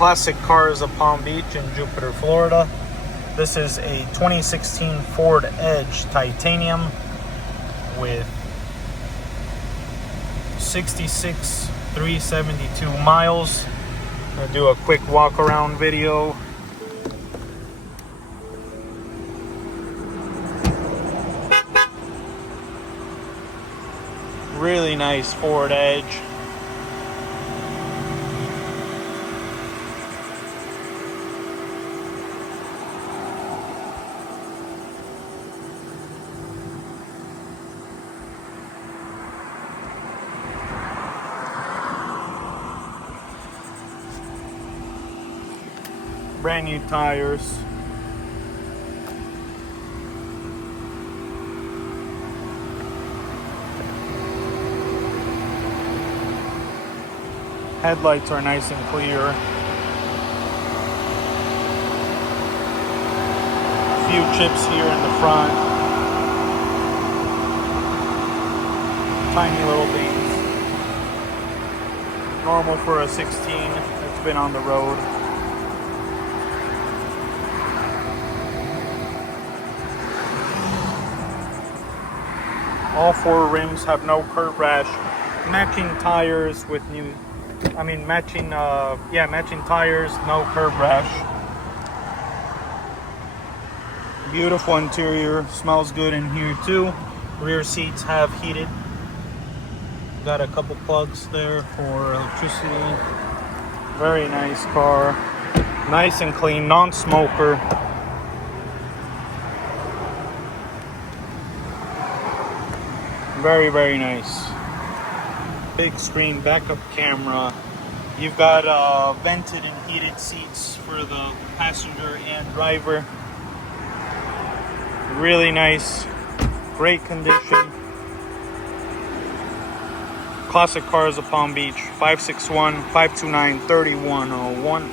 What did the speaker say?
Classic Cars of Palm Beach in Jupiter, Florida. This is a 2016 Ford Edge Titanium with 66,372 miles. I'm gonna do a quick walk around video. Really nice Ford Edge. Brand new tires. Headlights are nice and clear. A few chips here in the front. Tiny little things. Normal for a 16 that's been on the road. All four rims have no curb rash. Matching tires with matching tires, no curb rash. Beautiful interior, smells good in here too. Rear seats have heated. Got a couple plugs there for electricity. Very nice car. Nice and clean, non-smoker. Very, very nice. Big screen backup camera. You've got vented and heated seats for the passenger and driver. Really nice, great condition. Classic Cars of Palm Beach, 561-529-3101.